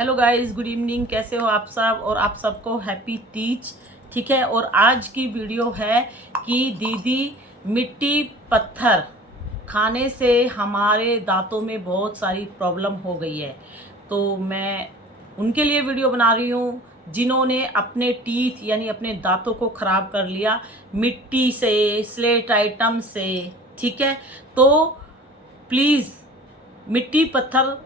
Hello guys, good evening. कैसे हो आप सब? और आप सबको हैप्पी तीज। ठीक है। और आज की वीडियो है कि दीदी, मिट्टी पत्थर खाने से हमारे दांतों में बहुत सारी प्रॉब्लम हो गई है। तो मैं उनके लिए वीडियो बना रही हूँ जिन्होंने अपने टीथ यानी अपने दांतों को ख़राब कर लिया मिट्टी से, स्लेट आइटम से। ठीक है। तो प्लीज़, मिट्टी पत्थर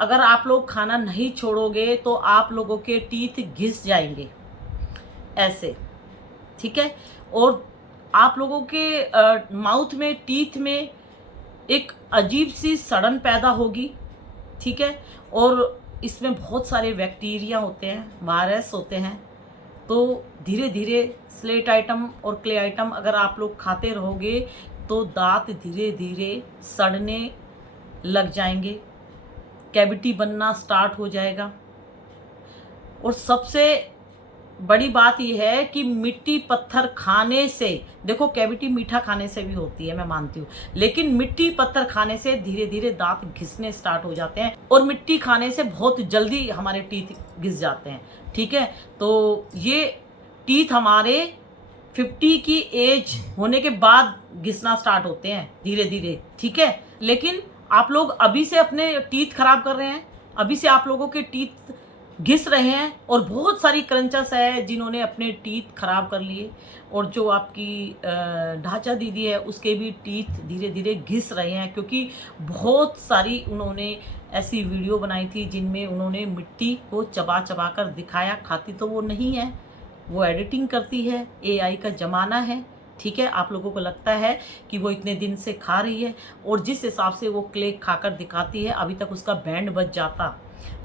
अगर आप लोग खाना नहीं छोड़ोगे तो आप लोगों के टीथ घिस जाएंगे ऐसे। ठीक है। और आप लोगों के माउथ में, टीथ में एक अजीब सी सड़न पैदा होगी। ठीक है। और इसमें बहुत सारे बैक्टीरिया होते हैं, वायरस होते हैं। तो धीरे धीरे स्लेट आइटम और क्ले आइटम अगर आप लोग खाते रहोगे तो दांत धीरे धीरे सड़ने लग जाएंगे, कैविटी बनना स्टार्ट हो जाएगा। और सबसे बड़ी बात यह है कि मिट्टी पत्थर खाने से, देखो कैविटी मीठा खाने से भी होती है, मैं मानती हूँ, लेकिन मिट्टी पत्थर खाने से धीरे धीरे दांत घिसने स्टार्ट हो जाते हैं और मिट्टी खाने से बहुत जल्दी हमारे टीथ घिस जाते हैं। ठीक है। तो ये टीथ हमारे 50 की एज होने के बाद घिसना स्टार्ट होते हैं धीरे धीरे। ठीक है। लेकिन आप लोग अभी से अपने टीथ खराब कर रहे हैं, अभी से आप लोगों के टीथ घिस रहे हैं। और बहुत सारी क्रंचर्स है जिन्होंने अपने टीथ खराब कर लिए। और जो आपकी ढांचा दीदी है उसके भी टीथ धीरे धीरे घिस रहे हैं, क्योंकि बहुत सारी उन्होंने ऐसी वीडियो बनाई थी जिनमें उन्होंने मिट्टी को चबा चबा कर दिखाया। खाती तो वो नहीं है, वो एडिटिंग करती है, एआई का ज़माना है। ठीक है। आप लोगों को लगता है कि वो इतने दिन से खा रही है और जिस हिसाब से वो क्ले खाकर दिखाती है अभी तक उसका बैंड बच जाता,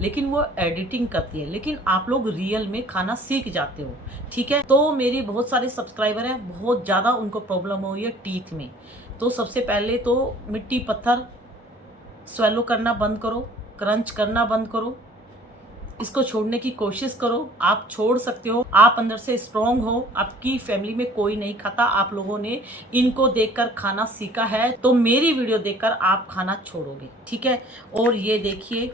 लेकिन वो एडिटिंग करती है। लेकिन आप लोग रियल में खाना सीख जाते हो। ठीक है। तो मेरी बहुत सारे सब्सक्राइबर हैं, बहुत ज़्यादा उनको प्रॉब्लम हो रही है टीथ में। तो सबसे पहले तो मिट्टी पत्थर स्वेलो करना बंद करो, क्रंच करना बंद करो, इसको छोड़ने की कोशिश करो। आप छोड़ सकते हो, आप अंदर से स्ट्रांग हो। आपकी फैमिली में कोई नहीं खाता, आप लोगों ने इनको देखकर खाना सीखा है, तो मेरी वीडियो देखकर आप खाना छोड़ोगे। ठीक है। और ये देखिए,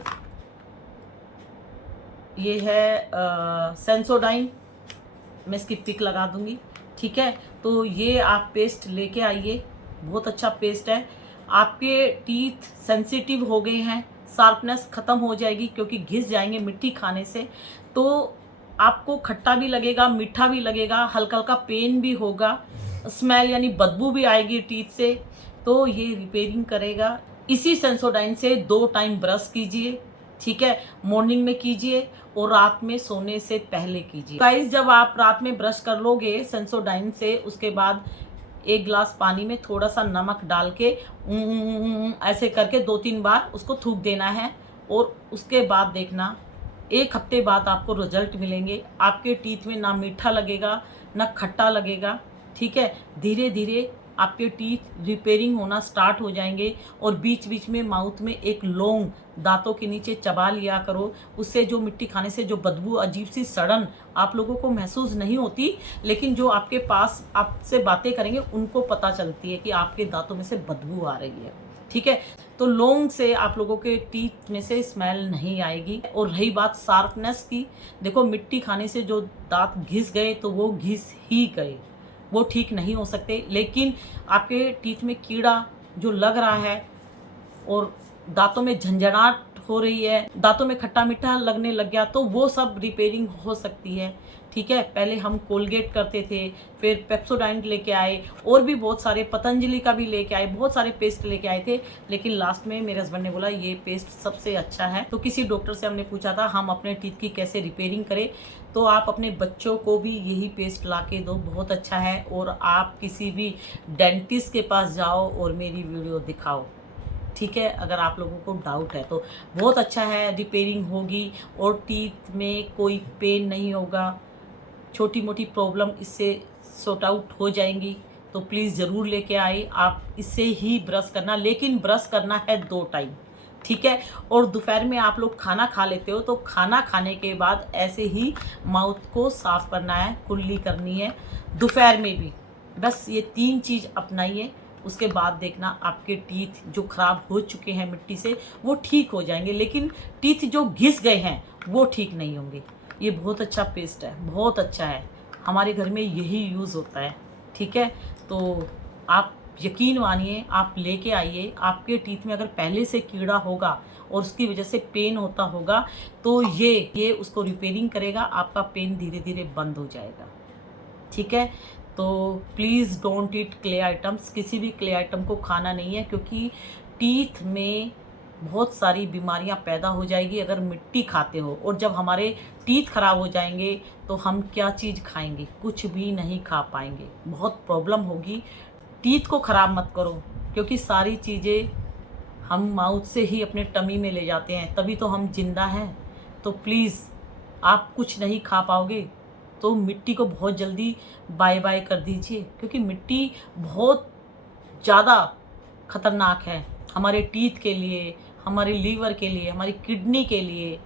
ये है सेंसोडाइन, मैं इसकी पिक लगा दूंगी। ठीक है। तो ये आप पेस्ट लेके आइए, बहुत अच्छा पेस्ट है। आपके टीथ सेंसिटिव हो गए हैं, शार्पनेस ख़त्म हो जाएगी क्योंकि घिस जाएंगे मिट्टी खाने से। तो आपको खट्टा भी लगेगा, मीठा भी लगेगा, हल्का हल्का पेन भी होगा, स्मेल यानी बदबू भी आएगी टीथ से। तो ये रिपेयरिंग करेगा। इसी सेंसोडाइन से 2 टाइम ब्रश कीजिए। ठीक है। मॉर्निंग में कीजिए और रात में सोने से पहले कीजिए। गाइस, जब आप रात में ब्रश कर लोगे सेंसोडाइन से, उसके बाद 1 गिलास पानी में थोड़ा सा नमक डाल के ऐसे करके 2-3 बार उसको थूक देना है। और उसके बाद देखना 1 हफ्ते बाद आपको रिजल्ट मिलेंगे। आपके टीथ में ना मीठा लगेगा ना खट्टा लगेगा। ठीक है। धीरे धीरे आपके टीथ रिपेयरिंग होना स्टार्ट हो जाएंगे। और बीच बीच में माउथ में एक लौंग दांतों के नीचे चबा लिया करो, उससे जो मिट्टी खाने से जो बदबू, अजीब सी सड़न आप लोगों को महसूस नहीं होती, लेकिन जो आपके पास आपसे बातें करेंगे उनको पता चलती है कि आपके दांतों में से बदबू आ रही है। ठीक है। तो लौंग से आप लोगों के टीथ में से स्मेल नहीं आएगी। और रही बात शार्पनेस की, देखो मिट्टी खाने से जो दांत घिस गए तो वो घिस ही गए, वो ठीक नहीं हो सकते। लेकिन आपके टीथ में कीड़ा जो लग रहा है और दांतों में झंझनाहट हो रही है, दांतों में खट्टा मीठा लगने लग गया, तो वो सब रिपेयरिंग हो सकती है। ठीक है। पहले हम कोलगेट करते थे, फिर पेप्सोडाइंट लेके आए, और भी बहुत सारे, पतंजलि का भी लेके आए, बहुत सारे पेस्ट लेके आए थे। लेकिन लास्ट में मेरे हस्बैंड ने बोला ये पेस्ट सबसे अच्छा है। तो किसी डॉक्टर से हमने पूछा था हम अपने टीथ की कैसे रिपेयरिंग करें, तो आप अपने बच्चों को भी यही पेस्ट ला के दो, बहुत अच्छा है। और आप किसी भी डेंटिस्ट के पास जाओ और मेरी वीडियो दिखाओ। ठीक है। अगर आप लोगों को डाउट है तो बहुत अच्छा है, रिपेयरिंग होगी और टीथ में कोई पेन नहीं होगा, छोटी मोटी प्रॉब्लम इससे सॉर्ट आउट हो जाएंगी। तो प्लीज़ ज़रूर लेके आए। आप इससे ही ब्रश करना, लेकिन ब्रश करना है 2 टाइम। ठीक है। और दोपहर में आप लोग खाना खा लेते हो तो खाना खाने के बाद ऐसे ही माउथ को साफ़ करना है, कुल्ली करनी है दोपहर में भी। बस ये 3 चीज़ अपनाइए उसके बाद देखना आपके टीथ जो ख़राब हो चुके हैं मिट्टी से वो ठीक हो जाएंगे, लेकिन टीथ जो घिस गए हैं वो ठीक नहीं होंगे। ये बहुत अच्छा पेस्ट है, बहुत अच्छा है, हमारे घर में यही यूज़ होता है। ठीक है, तो आप यकीन मानिए, आप लेके आइए। आपके टीथ में अगर पहले से कीड़ा होगा और उसकी वजह से पेन होता होगा तो ये उसको रिपेयरिंग करेगा, आपका पेन धीरे धीरे बंद हो जाएगा। ठीक है, तो please don't eat clay items. किसी भी क्ले आइटम को खाना नहीं है, क्योंकि टीथ में बहुत सारी बीमारियां पैदा हो जाएगी अगर मिट्टी खाते हो। और जब हमारे टीथ खराब हो जाएंगे तो हम क्या चीज़ खाएंगे? कुछ भी नहीं खा पाएंगे, बहुत प्रॉब्लम होगी। टीथ को ख़राब मत करो, क्योंकि सारी चीज़ें हम माउथ से ही अपने टमी में ले जाते हैं, तभी तो हम जिंदा हैं। तो प्लीज़ आप कुछ नहीं खा पाओगे तो मिट्टी को बहुत जल्दी बाय बाय कर दीजिए, क्योंकि मिट्टी बहुत ज़्यादा ख़तरनाक है हमारे टीथ के लिए, हमारे लीवर के लिए, हमारी किडनी के लिए,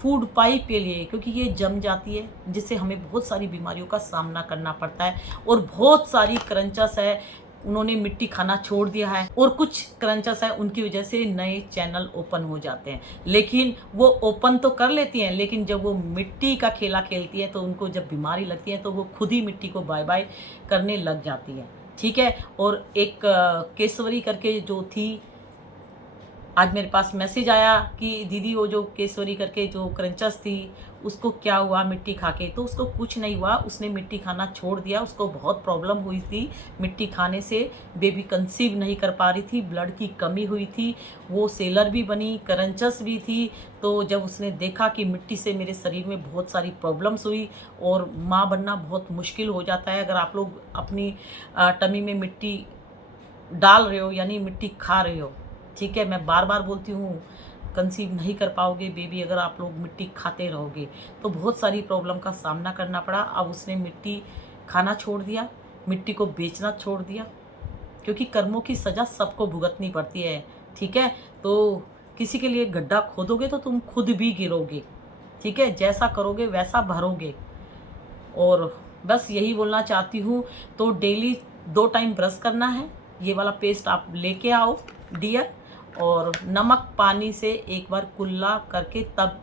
फूड पाइप के लिए, क्योंकि ये जम जाती है जिससे हमें बहुत सारी बीमारियों का सामना करना पड़ता है। और बहुत सारी क्रंचस है, उन्होंने मिट्टी खाना छोड़ दिया है, और कुछ क्रंचस है उनकी वजह से नए चैनल ओपन हो जाते हैं। लेकिन वो ओपन तो कर लेती हैं, लेकिन जब वो मिट्टी का खेला खेलती है तो उनको जब बीमारी लगती है तो वो खुद ही मिट्टी को बाय बाय करने लग जाती है। ठीक है, और एक केसवरी करके जो थी, आज मेरे पास मैसेज आया कि दीदी वो जो केसवरी करके जो क्रंचस थी उसको क्या हुआ मिट्टी खा के? तो उसको कुछ नहीं हुआ, उसने मिट्टी खाना छोड़ दिया। उसको बहुत प्रॉब्लम हुई थी मिट्टी खाने से, बेबी कंसीव नहीं कर पा रही थी, ब्लड की कमी हुई थी, वो सेलर भी बनी, क्रंचस भी थी। तो जब उसने देखा कि मिट्टी से मेरे शरीर में बहुत सारी प्रॉब्लम्स हुई, और माँ बनना बहुत मुश्किल हो जाता है अगर आप लोग अपनी टमी में मिट्टी डाल रहे हो, यानी मिट्टी खा रहे हो। ठीक है, मैं बार बार बोलती हूँ, कंसीव नहीं कर पाओगे बेबी अगर आप लोग मिट्टी खाते रहोगे। तो बहुत सारी प्रॉब्लम का सामना करना पड़ा। अब उसने मिट्टी खाना छोड़ दिया, मिट्टी को बेचना छोड़ दिया, क्योंकि कर्मों की सज़ा सबको भुगतनी पड़ती है। ठीक है, तो किसी के लिए गड्ढा खोदोगे तो तुम खुद भी गिरोगे। ठीक है, जैसा करोगे वैसा भरोगे। और बस यही बोलना चाहती हूँ। तो डेली 2 टाइम ब्रश करना है, ये वाला पेस्ट आप लेके आओ डियर, और नमक पानी से एक बार कुल्ला करके तब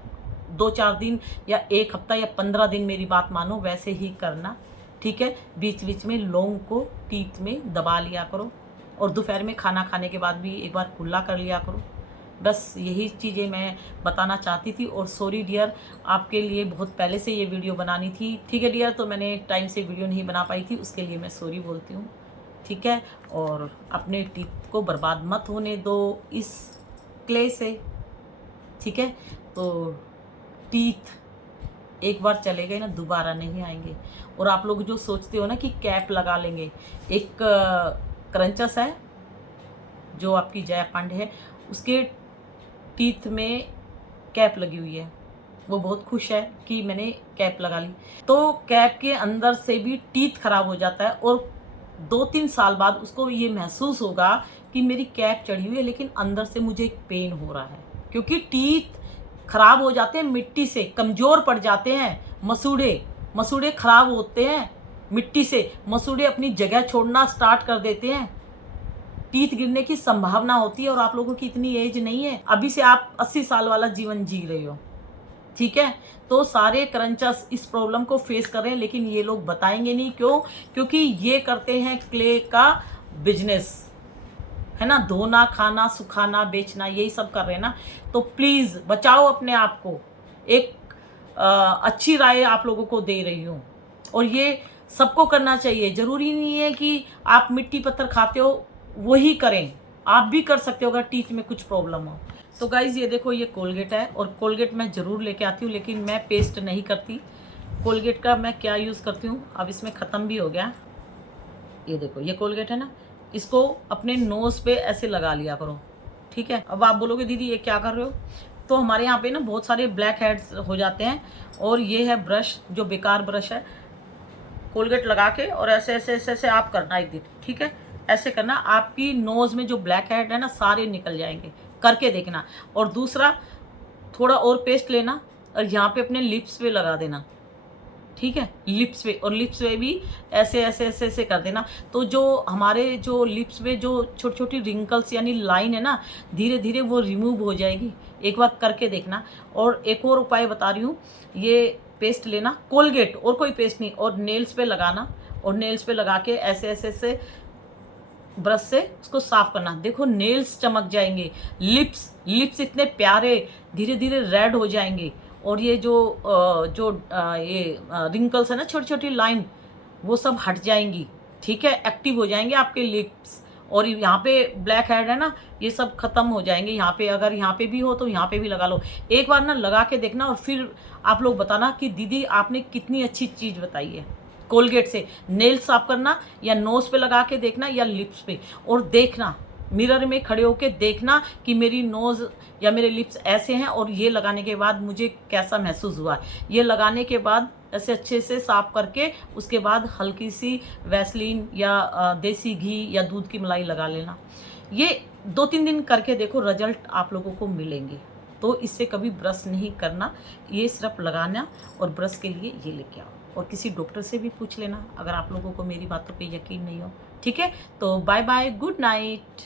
2-4 दिन या 1 हफ्ता या 15 दिन, मेरी बात मानो, वैसे ही करना। ठीक है, बीच बीच में लौंग को टीथ में दबा लिया करो, और दोपहर में खाना खाने के बाद भी एक बार कुल्ला कर लिया करो। बस यही चीज़ें मैं बताना चाहती थी। और सॉरी डियर, आपके लिए बहुत पहले से ये वीडियो बनानी थी। ठीक है डियर, तो मैंने टाइम से वीडियो नहीं बना पाई थी, उसके लिए मैं सॉरी बोलती हूँ। ठीक है, और अपने टीथ को बर्बाद मत होने दो इस क्ले से। ठीक है, तो टीथ एक बार चले गए ना, दोबारा नहीं आएंगे। और आप लोग जो सोचते हो ना कि कैप लगा लेंगे, एक क्रंचस है जो आपकी जयापांड है, उसके टीथ में कैप लगी हुई है, वो बहुत खुश है कि मैंने कैप लगा ली। तो कैप के अंदर से भी टीथ खराब हो जाता है, और 2-3 साल बाद उसको ये महसूस होगा कि मेरी कैप चढ़ी हुई है लेकिन अंदर से मुझे एक पेन हो रहा है, क्योंकि टीथ खराब हो जाते हैं मिट्टी से, कमज़ोर पड़ जाते हैं। मसूड़े खराब होते हैं मिट्टी से, मसूड़े अपनी जगह छोड़ना स्टार्ट कर देते हैं, टीथ गिरने की संभावना होती है। और आप लोगों की इतनी एज नहीं है, अभी से आप 80 साल वाला जीवन जी रहे हो। ठीक है, तो सारे क्रंचस इस प्रॉब्लम को फेस कर रहे हैं, लेकिन ये लोग बताएंगे नहीं। क्यों? क्योंकि ये करते हैं क्ले का बिजनेस, है ना, धोना, खाना, सुखाना, बेचना, यही सब कर रहे हैं ना। तो प्लीज़ बचाओ अपने आप को। एक अच्छी राय आप लोगों को दे रही हूँ, और ये सबको करना चाहिए। ज़रूरी नहीं है कि आप मिट्टी पत्थर खाते हो वही करें, आप भी कर सकते हो अगर टीथ में कुछ प्रॉब्लम हो। तो गाइज़ ये देखो, ये कोलगेट है, और कोलगेट मैं ज़रूर लेके आती हूँ, लेकिन मैं पेस्ट नहीं करती। कोलगेट का मैं क्या यूज़ करती हूँ, अब इसमें ख़त्म भी हो गया। ये देखो, ये कोलगेट है ना, इसको अपने नोज़ पे ऐसे लगा लिया करो। ठीक है, अब आप बोलोगे दीदी ये क्या कर रहे हो? तो हमारे यहाँ पे ना बहुत सारे ब्लैक हेड्स हो जाते हैं, और ये है ब्रश, जो बेकार ब्रश है। कोलगेट लगा के और ऐसे ऐसे ऐसे ऐसे आप करना एक दिन। ठीक है, ऐसे करना, आपकी नोज़ में जो ब्लैक हेड है ना सारे निकल जाएंगे, करके देखना। और दूसरा, थोड़ा और पेस्ट लेना और यहाँ पे अपने लिप्स पे लगा देना। ठीक है, लिप्स पे, और लिप्स पे भी ऐसे ऐसे ऐसे ऐसे कर देना। तो जो हमारे जो लिप्स पे जो छोटी छोटी रिंकल्स यानी लाइन है ना, धीरे धीरे वो रिमूव हो जाएगी। एक बार करके देखना। और एक और उपाय बता रही हूँ, ये पेस्ट लेना, कोलगेट, और कोई पेस्ट नहीं, और नेल्स पे लगाना, और नेल्स पे लगा के ऐसे ऐसे ऐसे ब्रश से उसको साफ करना। देखो नेल्स चमक जाएंगे, लिप्स इतने प्यारे धीरे धीरे रेड हो जाएंगे, और ये ये रिंकल्स है ना, छोटी छोटी लाइन, वो सब हट जाएंगी। ठीक है, एक्टिव हो जाएंगे आपके लिप्स। और यहाँ पे ब्लैक हेड है ना, ये सब खत्म हो जाएंगे। यहाँ पे अगर यहाँ पे भी हो तो यहाँ पे भी लगा लो। एक बार ना लगा के देखना, और फिर आप लोग बताना कि दीदी आपने कितनी अच्छी चीज़ बताई है। कोलगेट से नेल साफ करना, या नोज पे लगा के देखना, या लिप्स पे, और देखना मिरर में खड़े होके देखना कि मेरी नोज़ या मेरे लिप्स ऐसे हैं, और ये लगाने के बाद मुझे कैसा महसूस हुआ। ये लगाने के बाद ऐसे अच्छे से साफ करके उसके बाद हल्की सी वैसलीन या देसी घी या दूध की मलाई लगा लेना। ये 2-3 दिन करके देखो, रिजल्ट आप लोगों को मिलेंगे। तो इससे कभी ब्रश नहीं करना, ये सिर्फ लगाना, और ब्रश के लिए ये लेके आओ। और किसी डॉक्टर से भी पूछ लेना अगर आप लोगों को मेरी बातों पे यकीन नहीं हो। ठीक है, तो बाय बाय, गुड नाइट।